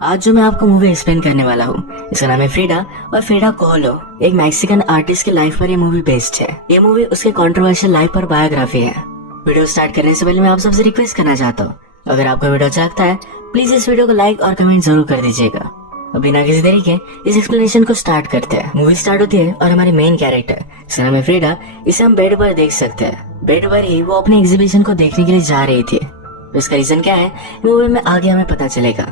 आज जो मैं आपको मूवी एक्सप्लेन करने वाला हूँ इसका नाम है फ्रीडा और फ्रीडा कहलो एक मैक्सिकन आर्टिस्ट की लाइफ पर ये मूवी बेस्ड है। ये मूवी उसके कंट्रोवर्शियल लाइफ पर बायोग्राफी है। वीडियो स्टार्ट करने से पहले मैं आप सबसे रिक्वेस्ट करना चाहता हूँ, अगर आपको वीडियो अच्छा लगता है प्लीज इस वीडियो को लाइक और कमेंट जरूर कर दीजिएगा। अब बिना किसी देरी के इस एक्सप्लेनेशन को स्टार्ट करते हैं। मूवी स्टार्ट होती है और हमारी मेन कैरेक्टर जिसका नाम है फ्रीडा, इसे हम बेड पर देख सकते हैं। बेड पर ही वो अपने एग्जीबिशन को देखने के लिए जा रही थी। इसका रीजन क्या है मूवी में आगे हमें पता चलेगा।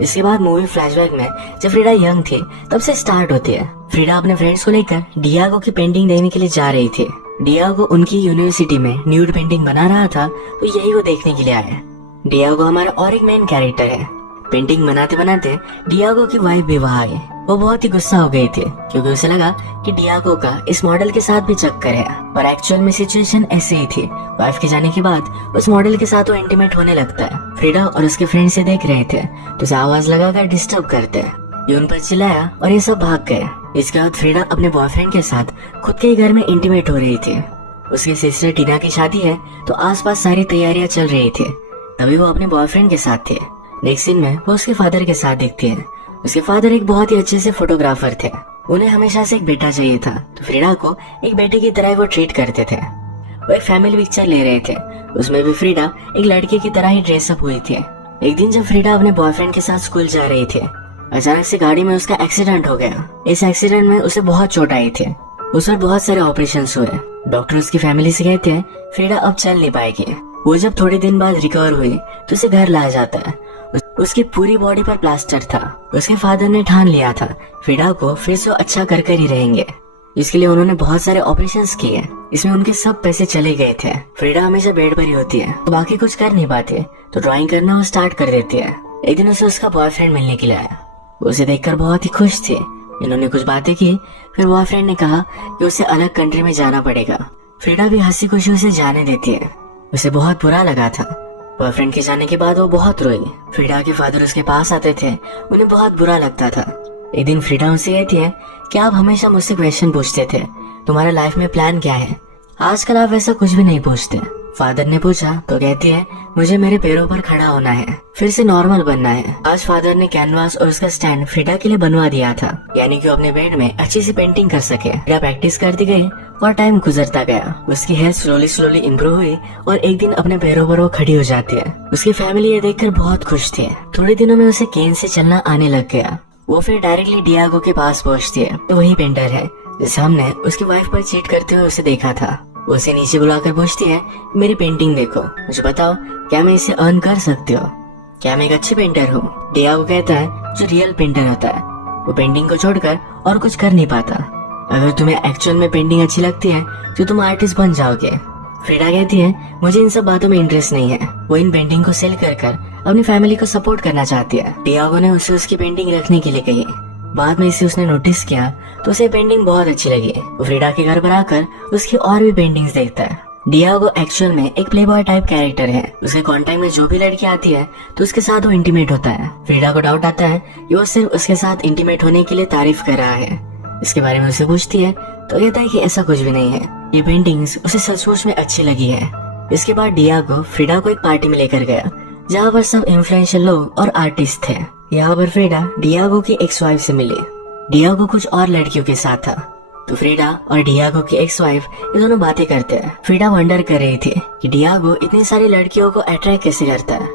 इसके बाद मूवी फ्लैशबैक में जब फ्रीडा यंग थी तब से स्टार्ट होती है। फ्रीडा अपने फ्रेंड्स को लेकर डियागो की पेंटिंग देखने के लिए जा रही थी। डियागो उनकी यूनिवर्सिटी में न्यूड पेंटिंग बना रहा था तो यही वो देखने के लिए आया। डियागो हमारा और एक मेन कैरेक्टर है। पेंटिंग बनाते बनाते डियागो की वाइफ भी वहाँ आई। वो बहुत ही गुस्सा हो गई थी क्योंकि उसे लगा कि डियागो का इस मॉडल के साथ भी चक्कर है, पर एक्चुअल में सिचुएशन ऐसे ही थी। वाइफ के जाने के बाद उस मॉडल के साथ वो इंटीमेट होने लगता है। फ्रीडा और उसके फ्रेंड से देख रहे थे तो उसे आवाज लगाकर डिस्टर्ब करते हैं। ये उन पर चिल्लाया और ये सब भाग गए। इसके बाद फ्रीडा अपने बॉयफ्रेंड के साथ खुद के घर में इंटीमेट हो रही थी। उसकी सिस्टर टीना की शादी है तो आसपास सारी तैयारियां चल रही थी। तभी वो अपने बॉयफ्रेंड के साथ थे। नेक्स्ट सीन में वो उसके फादर के साथ दिखती है। उसके फादर एक बहुत ही अच्छे से फोटोग्राफर थे। उन्हें हमेशा से एक बेटा चाहिए था तो फ्रीडा को एक बेटे की तरह वो ट्रीट करते थे। वो एक फैमिली पिक्चर ले रहे थे, उसमें भी फ्रीडा एक लड़के की तरह ही ड्रेसअप हुई थी। एक दिन जब फ्रीडा अपने बॉयफ्रेंड के साथ स्कूल जा रही थी, अचानक से गाड़ी में उसका एक्सीडेंट हो गया। इस एक्सीडेंट में उसे बहुत चोट आई थी। उस पर बहुत सारे ऑपरेशन हुए। डॉक्टर उसकी फैमिली से कहते हैं फ्रीडा अब चल नहीं पाएगी। वो जब थोड़े दिन बाद रिकवर हुई तो उसे घर लाया जाता है। उसकी पूरी बॉडी पर प्लास्टर था। उसके फादर ने ठान लिया था फ्रीडा को फिर से अच्छा कर ही रहेंगे। इसके लिए उन्होंने बहुत सारे ऑपरेशंस किए। इसमें उनके सब पैसे चले गए थे। फ्रीडा हमेशा बेड पर ही होती है तो बाकी कुछ कर नहीं पाते तो ड्राइंग करना वो स्टार्ट कर देती है। एक दिन उसे उसका बॉयफ्रेंड मिलने के लिए आया। उसे देखकर बहुत ही खुश थी। इन्होंने कुछ बातें की। फिर बॉयफ्रेंड ने कहा कि उसे अलग कंट्री में जाना पड़ेगा। फ्रीडा भी हंसी खुशी उसे जाने देती है। उसे बहुत बुरा लगा था। बॉयफ्रेंड के जाने के बाद वो बहुत रोई। फ्रीडा के फादर उसके पास आते थे, उन्हें बहुत बुरा लगता था। एक दिन फ्रीडा उनसे कहती है कि आप हमेशा मुझसे क्वेश्चन पूछते थे, तुम्हारे लाइफ में प्लान क्या है? आजकल आप ऐसा कुछ भी नहीं पूछते। फादर ने पूछा तो कहती है मुझे मेरे पैरों पर खड़ा होना है, फिर से नॉर्मल बनना है। आज फादर ने कैनवास और उसका स्टैंड फ्रीडा के लिए बनवा दिया था, यानी कि वो अपने बेड में अच्छी सी पेंटिंग कर सके। फ्रीडा प्रैक्टिस करती गई और टाइम गुजरता गया। उसकी हेल्थ स्लोली इम्प्रूव हुई और एक दिन अपने पैरों पर वो खड़ी हो जाती है। उसकी फैमिली ये देखकर बहुत खुश थी। थोड़े दिनों में उसे केन से चलना आने लग गया। वो फिर डायरेक्टली डियागो के पास पहुँचती है तो वही पेंटर है जिस हमने उसकी वाइफ पर चीट करते हुए उसे देखा था। उसे नीचे बुलाकर पूछती है मेरी पेंटिंग देखो, मुझे बताओ क्या मैं इसे अर्न कर सकती हो? क्या मैं एक अच्छी पेंटर हूँ? डियागो कहता है जो रियल पेंटर होता है वो पेंटिंग को छोड़कर और कुछ कर नहीं पाता। अगर तुम्हें एक्चुअल में पेंटिंग अच्छी लगती है तो तुम आर्टिस्ट बन जाओगे। फ्रीडा कहती है मुझे इन सब बातों में इंटरेस्ट नहीं है। वो इन पेंटिंग को सेल कर अपनी फैमिली को सपोर्ट करना चाहती है। डियागो ने उसे उसकी पेंटिंग रखने के लिए कही। बाद में इसे उसने नोटिस किया तो उसे पेंटिंग बहुत अच्छी लगी। वो फ्रीडा के घर पर आकर उसकी और भी पेंटिंग्स देखता है। डियागो एक्चुअल में एक प्लेबॉय टाइप कैरेक्टर है। उसके कांटेक्ट में जो भी लड़की आती है तो उसके साथ वो इंटीमेट होता है। फ्रीडा को डाउट आता है कि वो सिर्फ उसके साथ इंटीमेट होने के लिए तारीफ कर रहा है। इसके बारे में उसे पूछती है तो कहता है कि ऐसा कुछ भी नहीं है, ये पेंटिंग्स उसे सचमुच में अच्छी लगी है। इसके बाद डियागो फ्रीडा को एक पार्टी में लेकर गया जहाँ पर सब इन्फ्लुएंशियल लोग और आर्टिस्ट थे। यहाँ पर फ्रीडा डियागो की एक्स वाइफ से मिली। डियागो कुछ और लड़कियों के साथ था तो फ्रीडा और डियागो की एक्स वाइफ ये दोनों बातें करते हैं। फ्रीडा वंडर कर रही थी कि डियागो इतनी सारी लड़कियों को अट्रैक्ट कैसे करता है,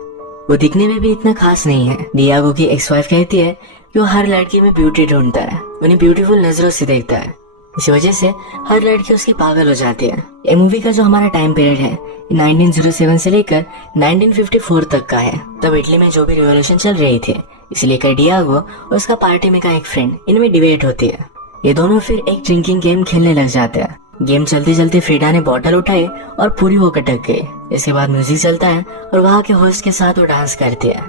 वो दिखने में भी इतना खास नहीं है। डियागो की एक्स वाइफ कहती है कि वो हर लड़की में ब्यूटी ढूंढता है, उन्हें ब्यूटीफुल नजरों से देखता है। इसी वजह से हर लड़की उसकी पागल हो जाती है। ये मूवी का जो हमारा टाइम पीरियड है 1907 से लेकर 1954 तक का है। तब इटली में जो भी रिवॉल्यूशन चल रही थी, इसलिए डियागो और उसका पार्टी में का एक फ्रेंड इनमें डिबेट होती है। ये दोनों फिर एक ड्रिंकिंग गेम खेलने लग जाते हैं। गेम चलते चलते फ्रीडा ने बॉटल उठाई और पूरी वो कटक गई। इसके बाद म्यूजिक चलता है और वहाँ के होस्ट के साथ वो डांस करती है।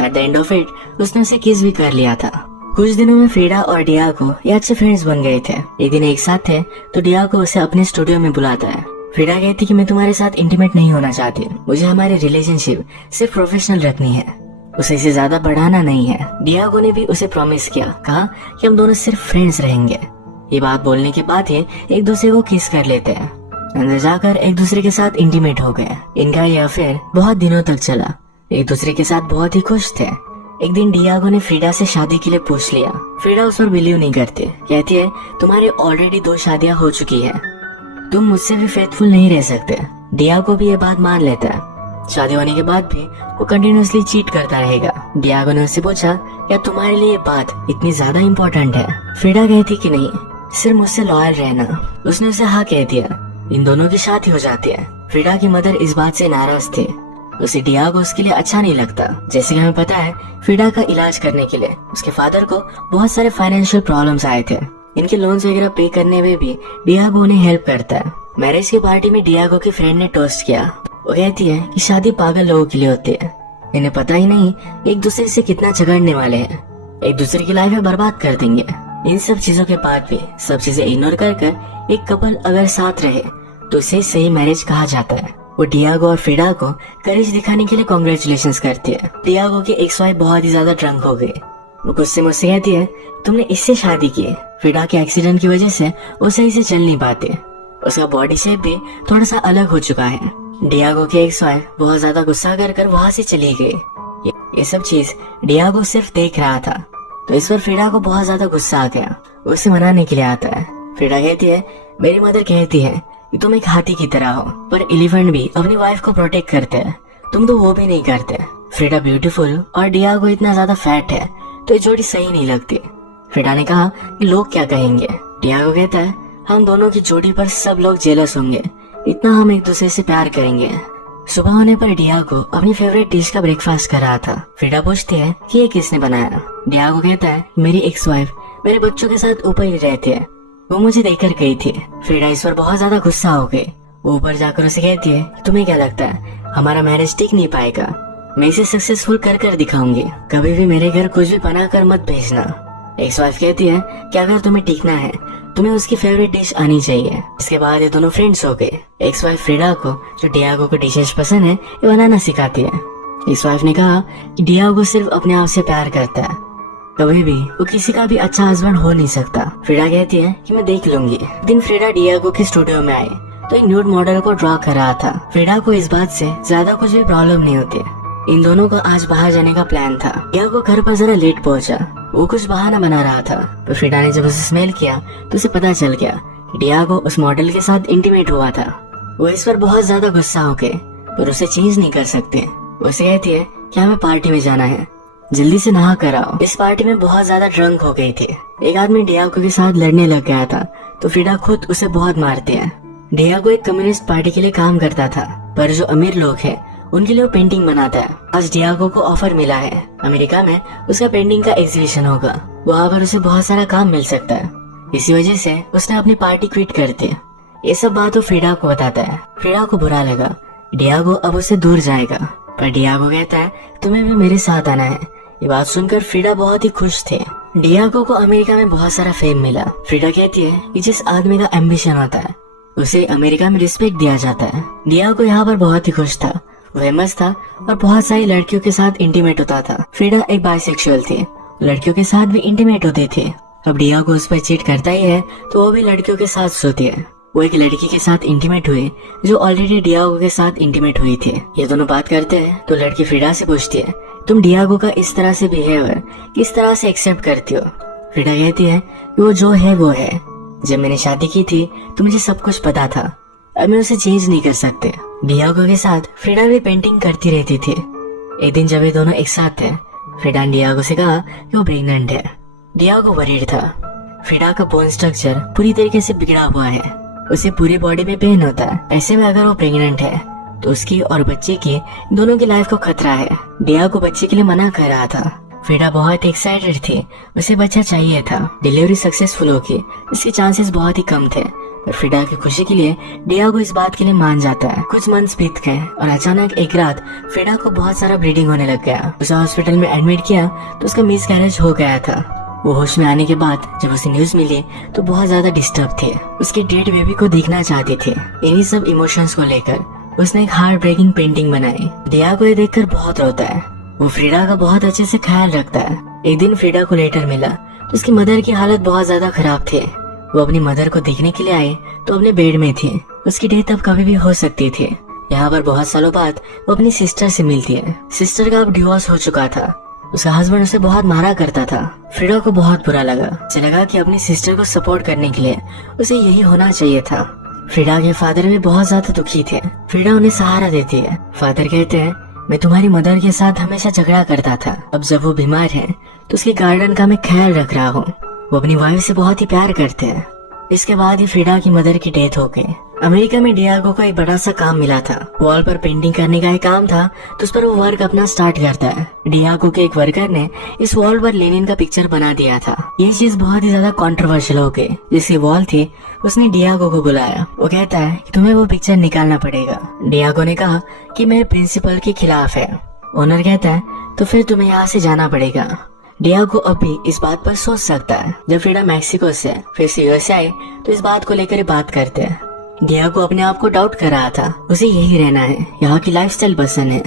At the end of it उसने उसे किस भी कर लिया था। कुछ दिनों में फ्रीडा और डियागो ये अच्छे फ्रेंड्स बन गए थे। एक दिन एक साथ थे तो डियागो उसे अपने स्टूडियो में बुलाता है। फ्रीडा कहती कि मैं तुम्हारे साथ इंटीमेट नहीं होना चाहती, मुझे हमारी रिलेशनशिप सिर्फ प्रोफेशनल रखनी है, उसे इसे ज्यादा बढ़ाना नहीं है। डियागो ने भी उसे प्रॉमिस किया, कहा कि हम दोनों सिर्फ फ्रेंड्स रहेंगे। ये बात बोलने के बाद ही एक दूसरे को किस कर लेते हैं। अंदर जाकर एक दूसरे के साथ इंटीमेट हो गए। इनका यह अफेयर बहुत दिनों तक चला। एक दूसरे के साथ बहुत ही खुश थे। एक दिन डियागो ने फ्रीडा से शादी के लिए पूछ लिया। फ्रीडा उस पर बिलीव नहीं करती, कहती है तुम्हारी ऑलरेडी 2 शादियां हो चुकी है, तुम मुझसे भी फेथफुल नहीं रह सकते। डियागो भी ये बात मान लेता है। शादी होने के बाद भी वो कंटिन्यूअसली चीट करता रहेगा। डियागो ने उससे पूछा क्या तुम्हारे लिए ये बात इतनी ज्यादा इम्पोर्टेंट है? फ्रीडा कहती कि नहीं, सिर्फ मुझसे लॉयल रहना। उसने उसे हाँ कह दिया। इन दोनों की शादी हो जाती है। फ्रीडा की मदर इस बात से नाराज थी। उसे डियागो उसके लिए अच्छा नहीं लगता। जैसे कि हमें पता है, फ्रीडा का इलाज करने के लिए उसके फादर को बहुत सारे फाइनेंशियल प्रॉब्लम्स आए थे। इनके लोन्स वगैरह पे करने में भी डियागो उन्हें हेल्प करता है। मैरिज की पार्टी में डियागो की फ्रेंड ने टोस्ट किया। वो कहती है कि शादी पागल लोगों के लिए होती है, इन्हें पता ही नहीं एक दूसरे से कितना झगड़ने वाले हैं, एक दूसरे की लाइफ बर्बाद कर देंगे। इन सब चीजों के बाद भी सब चीजें इग्नोर कर एक कपल अगर साथ रहे तो इसे सही मैरिज कहा जाता है। वो डियागो और फ्रीडा को करेज दिखाने के लिए कॉन्ग्रेचुलेशंस करती है। डियागो की एक्स वाइफ बहुत ही ज्यादा ड्रंक हो गई। वो गुस्से में उससे कहती है तुमने इससे शादी की। फ्रीडा के एक्सीडेंट की वजह से वो सही से चल नहीं पाती। उसका बॉडी शेप भी थोड़ा सा अलग हो चुका है। डियागो की एक्स वाइफ बहुत ज्यादा गुस्सा कर वहाँ से चली गई। ये सब चीज डियागो सिर्फ देख रहा था, तो इस पर फ्रीडा को बहुत ज्यादा गुस्सा आ गया। वो उसे मनाने के लिए आता है। फ्रीडा कहती है मेरी मदर कहती है कि तुम एक हाथी की तरह हो, पर एलिफेंट भी अपनी वाइफ को प्रोटेक्ट करते हैं, तुम तो वो भी नहीं करते। फ्रीडा ब्यूटीफुल और डियागो इतना ज्यादा फैट है, तो ये जोड़ी सही नहीं लगती। फ्रीडा ने कहा कि लोग क्या कहेंगे। डियागो कहता है हम दोनों की जोड़ी पर सब लोग जेलस होंगे, इतना हम एक दूसरे से प्यार करेंगे। सुबह होने पर डियागो अपनी फेवरेट डिश का ब्रेकफास्ट कर रहा था। फ्रीडा पूछती है कि ये किसने बनाया। डियागो कहता है मेरी एक्स वाइफ मेरे बच्चों के साथ ऊपर ही रहती है, वो मुझे देखकर गई थी। फ्रीडा इस पर बहुत ज्यादा गुस्सा हो गई। वो ऊपर जाकर उसे कहती है तुम्हें क्या लगता है हमारा मैरिज टिक नहीं पाएगा? मैं इसे सक्सेसफुल कर दिखाऊंगी, कभी भी मेरे घर कुछ भी बना कर मत भेजना। एक्स वाइफ कहती है कि अगर तुम्हें टिकना है तुम्हें उसकी फेवरेट डिश आनी चाहिए। इसके बाद ये दोनों फ्रेंड्स हो गए। एक्स वाइफ फ्रीडा को जो डियागो को डिशेस पसंद है ये बनाना सिखाती है। एक्स वाइफ ने कहा कि डियागो सिर्फ अपने आप से प्यार करता है, कभी भी वो किसी का भी अच्छा हस्बैंड हो नहीं सकता। फ्रीडा कहती है कि मैं देख लूंगी। दिन फ्रीडा डियागो के स्टूडियो में आई तो एक न्यूड मॉडल को ड्रॉ कर रहा था। फ्रीडा को इस बात से ज्यादा कुछ भी प्रॉब्लम नहीं होती। इन दोनों को आज बाहर जाने का प्लान था। डियागो घर पर जरा लेट पहुंचा। वो कुछ बहाना बना रहा था, तो फ्रीडा ने जब उसे स्मेल किया तो उसे पता चल गया कि डियागो उस मॉडल के साथ इंटीमेट हुआ था। वो इस पर बहुत ज्यादा गुस्सा हो गए, पर उसे चेंज नहीं कर सकते। उसे कहती है कि हमें पार्टी में जाना है, जल्दी से नहा कर आओ। इस पार्टी में बहुत ज्यादा ड्रंक हो गई थी। एक आदमी डियागो के साथ लड़ने लग गया था, तो फ्रीडा खुद उसे बहुत मारती है। डियागो एक कम्युनिस्ट पार्टी के लिए काम करता था, पर जो अमीर लोग हैं उनके लिए वो पेंटिंग बनाता है। आज डियागो को ऑफर मिला है अमेरिका में उसका पेंटिंग का एग्जीबिशन होगा, वहाँ पर उसे बहुत सारा काम मिल सकता है। इसी वजह से उसने अपनी पार्टी क्विट कर दी। ये सब बात वो फ्रीडा को बताता है। फ्रीडा को बुरा लगा। डियागो अब उससे दूर जाएगा, पर डियागो कहता है तुम्हें भी मेरे साथ आना है। ये बात सुनकर फ्रीडा बहुत ही खुश थे। डियागो को अमेरिका में बहुत सारा फेम मिला। फ्रीडा कहती है कि जिस आदमी का एम्बिशन होता है उसे अमेरिका में रिस्पेक्ट दिया जाता है। डियागो यहाँ पर बहुत ही खुश था, वो फेमस था और बहुत सारी लड़कियों के साथ इंटीमेट होता था। फ्रीडा एक बाइसेक्सुअल थी, लड़कियों के साथ भी इंटीमेट होते थे। अब डियागो उस पर चीट करता ही है तो वो भी लड़कियों के साथ सोती है। वो एक लड़की के साथ इंटीमेट हुए जो ऑलरेडी डियागो के साथ इंटीमेट हुई थी। ये दोनों बात करते हैं तो लड़की फ्रीडा से पूछती है तुम डियागो का इस तरह से बिहेवियर किस तरह से एक्सेप्ट करती हो? फ्रीडा कहती है कि वो जो है वो है। जब मैंने शादी की थी तो मुझे सब कुछ पता था, अब मैं उसे चेंज नहीं कर सकते। डियागो के साथ फ्रीडा भी पेंटिंग करती रहती थी। एक दिन जब ये दोनों एक साथ थे, फ्रीडा ने डियागो से कहा कि वो प्रेग्नेंट है। डियागो वरीड था। फ्रीडा का बोन स्ट्रक्चर पूरी तरीके से बिगड़ा हुआ है, उसे पूरी बॉडी में पेन होता है। ऐसे में अगर वो प्रेग्नेंट है तो उसकी और बच्चे की दोनों की लाइफ को खतरा है। डियागो बच्चे के लिए मना कर रहा था। फ्रीडा बहुत एक्साइटेड थी, उसे बच्चा चाहिए था। डिलीवरी सक्सेसफुल होगी इसके चांसेस बहुत ही कम थे, पर फ्रीडा की खुशी के लिए डियागो इस बात के लिए मान जाता है। कुछ मंथ्स बीत गए और अचानक एक रात फ्रीडा को बहुत सारा ब्लीडिंग होने लग गया। उसे हॉस्पिटल में एडमिट किया तो उसका मिसकैरेज हो गया था। वो होश में आने के बाद जब उसे न्यूज मिली तो बहुत ज्यादा डिस्टर्ब थे। उसके डेड बेबी को देखना चाहते थे। इन्हीं सब इमोशंस को लेकर उसने एक हार्ट ब्रेकिंग पेंटिंग बनाई। डियागो ये देखकर बहुत रोता है। वो फ्रीडा का बहुत अच्छे से ख्याल रखता है। एक दिन फ्रीडा को लेटर मिला तो उसकी मदर की हालत बहुत ज्यादा खराब थी। वो अपनी मदर को देखने के लिए आए तो अपने बेड में थी। उसकी डेथ अब कभी भी हो सकती थी। यहाँ पर बहुत सालों बाद वो अपनी सिस्टर से मिलती है। सिस्टर का अब डिवोर्स हो चुका था। उसका हस्बैंड उसे बहुत मारा करता था। फ्रीडा को बहुत बुरा लगा। उसे लगा कि अपनी सिस्टर को सपोर्ट करने के लिए उसे यही होना चाहिए था। फ्रीडा के फादर भी बहुत ज्यादा दुखी थे। फ्रीडा उन्हें सहारा देती है। फादर कहते हैं, मैं तुम्हारी मदर के साथ हमेशा झगड़ा करता था, अब जब वो बीमार है तो उसके गार्डन का मैं ख्याल रख रहा हूँ। वो अपनी वाइफ से बहुत ही प्यार करते हैं। इसके बाद ही फ्रीडा की मदर की डेथ हो गई। अमेरिका में डियागो को एक बड़ा सा काम मिला था। वॉल पर पेंटिंग करने का एक काम था, तो उस पर वो वर्क अपना स्टार्ट करता है। डियागो के एक वर्कर ने इस वॉल पर लेनिन का पिक्चर बना दिया था। ये चीज बहुत ही ज्यादा कंट्रोवर्शियल हो गई। जिसकी वॉल थी उसने डियागो को बुलाया। वो कहता है कि तुम्हें वो पिक्चर निकालना पड़ेगा। डियागो ने कहा कि मेरे प्रिंसिपल के खिलाफ है। ओनर कहता है तो फिर तुम्हें यहाँ से जाना पड़ेगा। डियागो अभी इस बात पर सोच सकता है। जब फ्रीडा मैक्सिको से फिर से यूएसए आए तो इस बात को लेकर बात करते हैं। डियागो अपने आप को डाउट कर रहा था। उसे यही रहना है, यहाँ की लाइफस्टाइल पसंद है।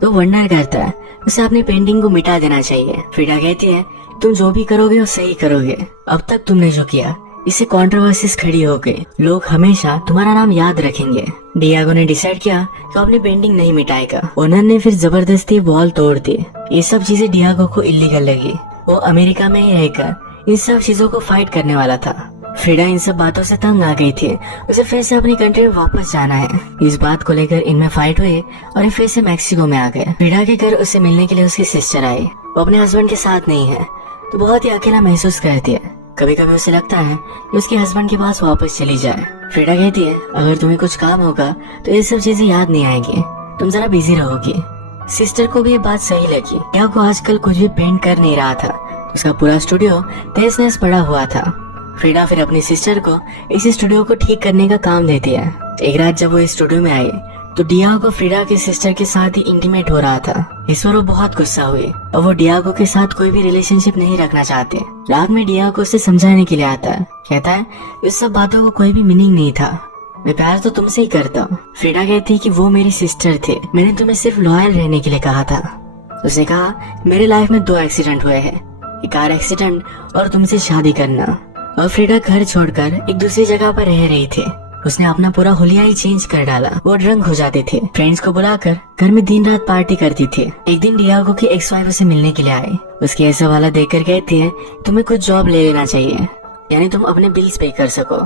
तो वंडर करता है उसे अपनी पेंटिंग को मिटा देना चाहिए। फ्रीडा कहती है तुम जो भी करोगे वो सही करोगे। अब तक तुमने जो किया इससे कंट्रोवर्सीज खड़ी हो गई। लोग हमेशा तुम्हारा नाम याद रखेंगे। डियागो ने डिसाइड किया कि अपनी पेंटिंग नहीं मिटाएगा। ओनर ने फिर जबरदस्ती वॉल तोड़ दी। ये सब चीजें डियागो को इलीगल लगी। वो अमेरिका में ही रहकर इन सब चीजों को फाइट करने वाला था। फ्रीडा इन सब बातों से तंग आ गई थी। उसे फिर से अपनी कंट्री में वापस जाना है। इस बात को लेकर इनमें फाइट हुई और ये फिर से मैक्सिको में आ गए। फ्रीडा के घर उसे मिलने के लिए उसकी सिस्टर आई। वो अपने हस्बैंड के साथ नहीं है तो बहुत ही अकेला महसूस करती है। कभी कभी उसे लगता है कि उसके हस्बैंड के पास वापस चली जाए। फ्रीडा कहती है अगर तुम्हें कुछ काम होगा तो ये सब चीजें याद नहीं आएगी, तुम जरा बिजी रहोगी। सिस्टर को भी ये बात सही लगी। डियागो आजकल कुछ भी पेंट कर नहीं रहा था। उसका पूरा स्टूडियो तहस नहस पड़ा हुआ था। फ्रीडा फिर अपनी सिस्टर को इस स्टूडियो को ठीक करने का काम देती है। एक रात जब वो इस स्टूडियो में आई तो डियागो फ्रीडा की सिस्टर के साथ ही इंटीमेट हो रहा था। इस पर वो बहुत गुस्सा हुई और वो डियागो के साथ कोई भी रिलेशनशिप नहीं रखना चाहते। रात में डियागो उसे समझाने के लिए आता है। कहता है इस सब बातों को कोई भी मीनिंग नहीं था, मैं प्यार तो तुमसे ही करता हूँ। फ्रीडा कहती है कि वो मेरी सिस्टर थे, मैंने तुम्हें सिर्फ लॉयल रहने के लिए कहा था। उसने कहा मेरे लाइफ में 2 एक्सीडेंट हुए हैं, एक कार एक्सीडेंट और तुमसे शादी करना। और फ्रीडा घर छोड़कर एक दूसरी जगह पर रह रही थी। उसने अपना पूरा हुलिया ही चेंज कर डाला। वो ड्रंक हो जाते थे। फ्रेंड्स को बुलाकर घर में दिन रात पार्टी करती थी। एक दिन डियागो की एक्स वाइफ उसे मिलने के लिए आई। उसके ऐसा वाला देखकर कहती है तुम्हें कुछ जॉब ले लेना चाहिए, यानी तुम अपने बिल्स पे कर सको,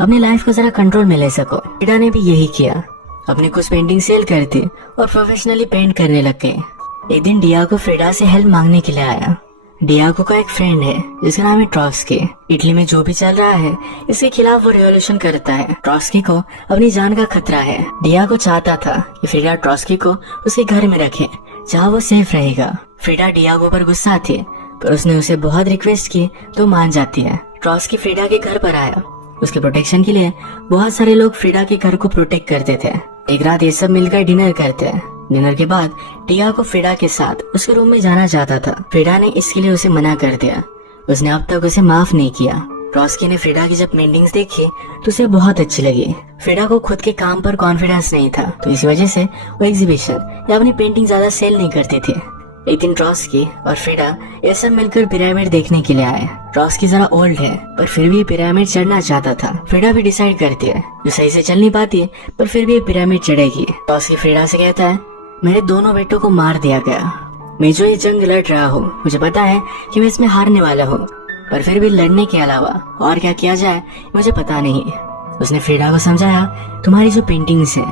अपनी लाइफ को जरा कंट्रोल में ले सको। फ्रीडा ने भी यही किया। अपनी कुछ पेंटिंग सेल करती और प्रोफेशनली पेंट करने लग गए। एक दिन डियागो फ्रीडा से हेल्प मांगने के लिए आया। डियागो का एक फ्रेंड है जिसका नाम है ट्रॉट्स्की। इटली में जो भी चल रहा है इसके खिलाफ वो रिवॉल्यूशन करता है। ट्रॉट्स्की को अपनी जान का खतरा है। डियागो चाहता था कि फ्रीडा ट्रॉट्स्की को उसके घर में रखे जहाँ वो सेफ रहेगा। फ्रीडा डियागो पर गुस्सा थी पर उसने उसे बहुत रिक्वेस्ट की तो मान जाती है। ट्रॉट्स्की फ्रीडा के घर पर आया। उसके प्रोटेक्शन के लिए बहुत सारे लोग फ्रीडा के घर को प्रोटेक्ट करते थे। एक रात ये सब मिलकर डिनर करते हैं। डिनर के बाद डियागो फ्रीडा के साथ उसके रूम में जाना चाहता था। फ्रीडा ने इसके लिए उसे मना कर दिया। उसने अब तक उसे माफ नहीं किया। ट्रॉट्स्की ने फ्रीडा की जब पेंटिंग्स देखी तो उसे बहुत अच्छी लगी। फ्रीडा को खुद के काम पर कॉन्फिडेंस नहीं था तो इस वजह से वो एग्जीबिशन या अपनी पेंटिंग ज्यादा सेल नहीं करती थी। एक दिन ट्रॉट्स्की और फ्रीडा ये सब मिलकर पिरामिड देखने के लिए आए। ट्रॉट्स्की जरा ओल्ड है पर फिर भी पिरामिड चढ़ना चाहता था। फ्रीडा भी डिसाइड करती है जो सही से चल नहीं पाती पर फिर भी पिरामिड चढ़ेगी। ट्रॉट्स्की फ्रीडा से कहता है मेरे दोनों बेटों को मार दिया गया। मैं जो ये जंग लड़ रहा हूँ मुझे पता है कि मैं इसमें हारने वाला हूँ, पर फिर भी लड़ने के अलावा और क्या किया जाए मुझे पता नहीं। उसने फ्रीडा को समझाया तुम्हारी जो पेंटिंग्स है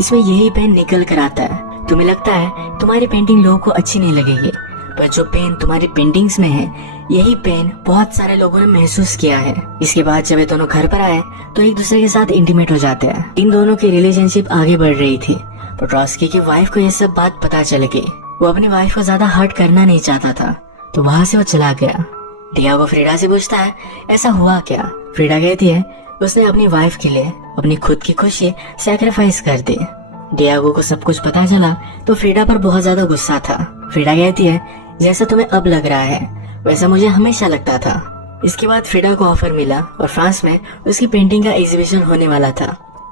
इसमें यही पेन निकल कर आता है। तुम्हें लगता है तुम्हारी पेंटिंग लोगों को अच्छी नहीं लगेगी, पर जो पेन तुम्हारी पेंटिंग्स में है यही पेन बहुत सारे लोगों ने महसूस किया है। इसके बाद जब ये दोनों घर पर आए तो एक दूसरे के साथ इंटीमेट हो जाते हैं। इन दोनों की रिलेशनशिप आगे बढ़ रही थी पर ट्रॉट्स्की की वाइफ को ये सब बात पता चल गई। वो अपनी वाइफ को ज्यादा हर्ट करना नहीं चाहता था तो वहाँ से वो चला गया। डियागो फ्रीडा से पूछता है ऐसा हुआ क्या। फ्रीडा कहती है उसने अपनी वाइफ के लिए अपनी खुद की खुशी सैक्रिफाइस कर दी। डियागो को सब कुछ पता चला तो फ्रीडा पर बहुत ज्यादा गुस्सा था। फ्रीडा कहती है जैसा तुम्हें अब लग रहा है वैसा मुझे हमेशा लगता था। इसके बाद फ्रीडा को ऑफर मिला और फ्रांस में उसकी पेंटिंग का एग्जीबिशन होने वाला था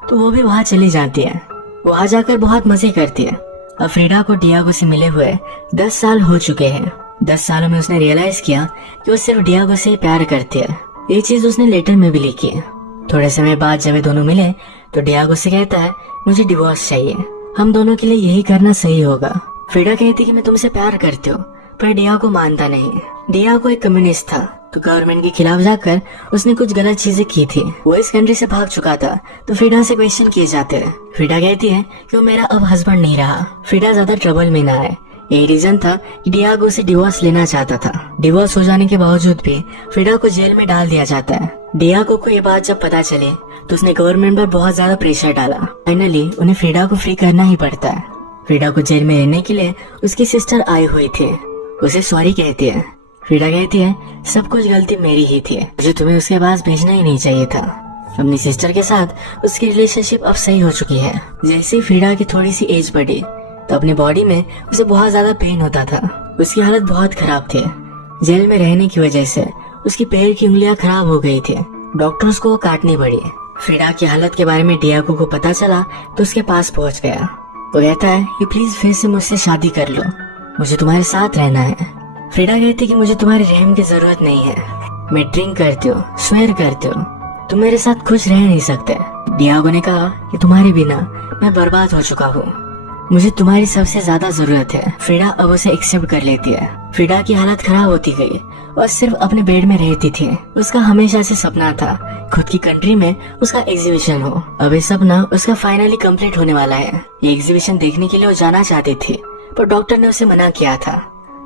तो वो भी वहाँ चली जाती है। वहाँ जाकर बहुत मजे करती है। अब फ्रीडा को डियागो से मिले हुए 10 साल हो चुके हैं। 10 सालों में उसने रियलाइज किया कि वो सिर्फ डियागो से ही प्यार करती है। ये चीज उसने लेटर में भी लिखी है। थोड़े समय बाद जब ये दोनों मिले तो डियागो से कहता है मुझे डिवोर्स चाहिए, हम दोनों के लिए यही करना सही होगा। फ्रीडा कहती कि मैं तुमसे प्यार करती हूँ पर डियागो मानता नहीं। डियागो एक कम्युनिस्ट था, तो गवर्नमेंट के खिलाफ जाकर उसने कुछ गलत चीजें की थी। वो इस कंट्री से भाग चुका था, तो फ्रीडा से क्वेश्चन किए जाते हैं। फ्रीडा कहती है कि वो मेरा अब हस्बैंड नहीं रहा। फ्रीडा ज्यादा ट्रबल में ना आए, यही रीजन था कि डियागो से डिवोर्स लेना चाहता था। डिवोर्स हो जाने के बावजूद भी फ्रीडा को जेल में डाल दिया जाता है। डियागो को ये बात जब पता चले तो उसने गवर्नमेंट पर बहुत ज्यादा प्रेशर डाला। फाइनली उन्हें फ्रीडा को फ्री करना ही पड़ता है। फ्रीडा को जेल में रहने के लिए उसकी सिस्टर आई हुई थी, उसे सॉरी कहती है। फ्रीडा कहती है सब कुछ गलती मेरी ही थी, मुझे तुम्हें उसके पास भेजना ही नहीं चाहिए था। अपनी सिस्टर के साथ उसकी रिलेशनशिप अब सही हो चुकी है। जैसे ही फ्रीडा की थोड़ी सी एज बढ़ी तो अपनी बॉडी में उसे बहुत ज्यादा पेन होता था। उसकी हालत बहुत खराब थी। जेल में रहने की वजह से उसकी पैर की उंगलियां खराब हो गई थी, डॉक्टर्स को वो काटनी पड़ी। फ्रीडा की हालत के बारे में डियागो को पता चला तो उसके पास पहुंच गया। वो कहता है कि प्लीज फिर से मुझसे शादी कर लो, मुझे तुम्हारे साथ रहना है। फ्रीडा कहती है कि मुझे तुम्हारे रहम की जरूरत नहीं है, मैं ड्रिंक करती हूँ, स्वेर करती हूँ, तुम मेरे साथ खुश रह नहीं सकते। डियागो ने कहा कि तुम्हारे बिना मैं बर्बाद हो चुका हूँ, मुझे तुम्हारी सबसे ज्यादा जरूरत है। फ्रीडा अब उसे एक्सेप्ट कर लेती है। फ्रीडा की हालत खराब होती गई और सिर्फ अपने बेड में रहती थी। उसका हमेशा से सपना था खुद की कंट्री में उसका एग्जीबिशन हो। अब ये सपना उसका फाइनली कंप्लीट होने वाला है। ये एग्जीबिशन देखने के लिए वो जाना चाहती थी, पर डॉक्टर ने उसे मना किया था।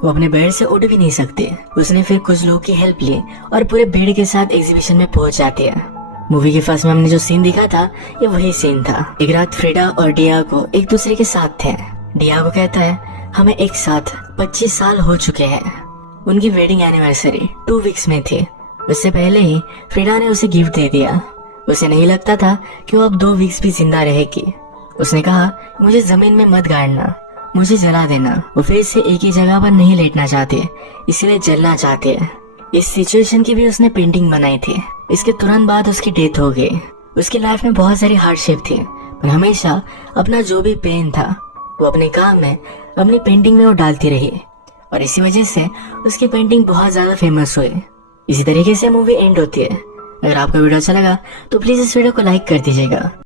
वो अपने बेड से उठ भी नहीं सकती। उसने फिर कुछ लोगों की हेल्प ली और पूरे बेड के साथ एग्जीबिशन में पहुंच जाती है। मूवी के फर्स्ट में हमने जो सीन दिखा था ये वही सीन था। एक रात फ्रीडा और डियागो एक दूसरे के साथ थे। डियागो कहता है हमें एक साथ 25 साल हो चुके हैं। उनकी वेडिंग एनिवर्सरी 2 वीक्स में थी। उससे पहले ही फ्रीडा ने उसे गिफ्ट दे दिया। उसे नहीं लगता था कि वो अब 2 वीक्स भी जिंदा रहेगी। उसने कहा मुझे जमीन में मत गाड़ना, मुझे जला देना। वो फिर से एक ही जगह पर नहीं लेटना चाहते, इसलिए जलना चाहते हैं। इस सिचुएशन की भी उसने पेंटिंग बनाई थी। इसके तुरंत बाद उसकी डेथ हो गई। उसकी लाइफ में बहुत सारी हार्डशिप थी, पर हमेशा अपना जो भी पेन था वो अपने काम में, अपनी पेंटिंग में वो डालती रही, और इसी वजह से उसकी पेंटिंग बहुत ज्यादा फेमस हुई। इसी तरीके से मूवी एंड होती है। अगर आपको वीडियो अच्छा लगा तो प्लीज इस वीडियो को लाइक कर दीजिएगा।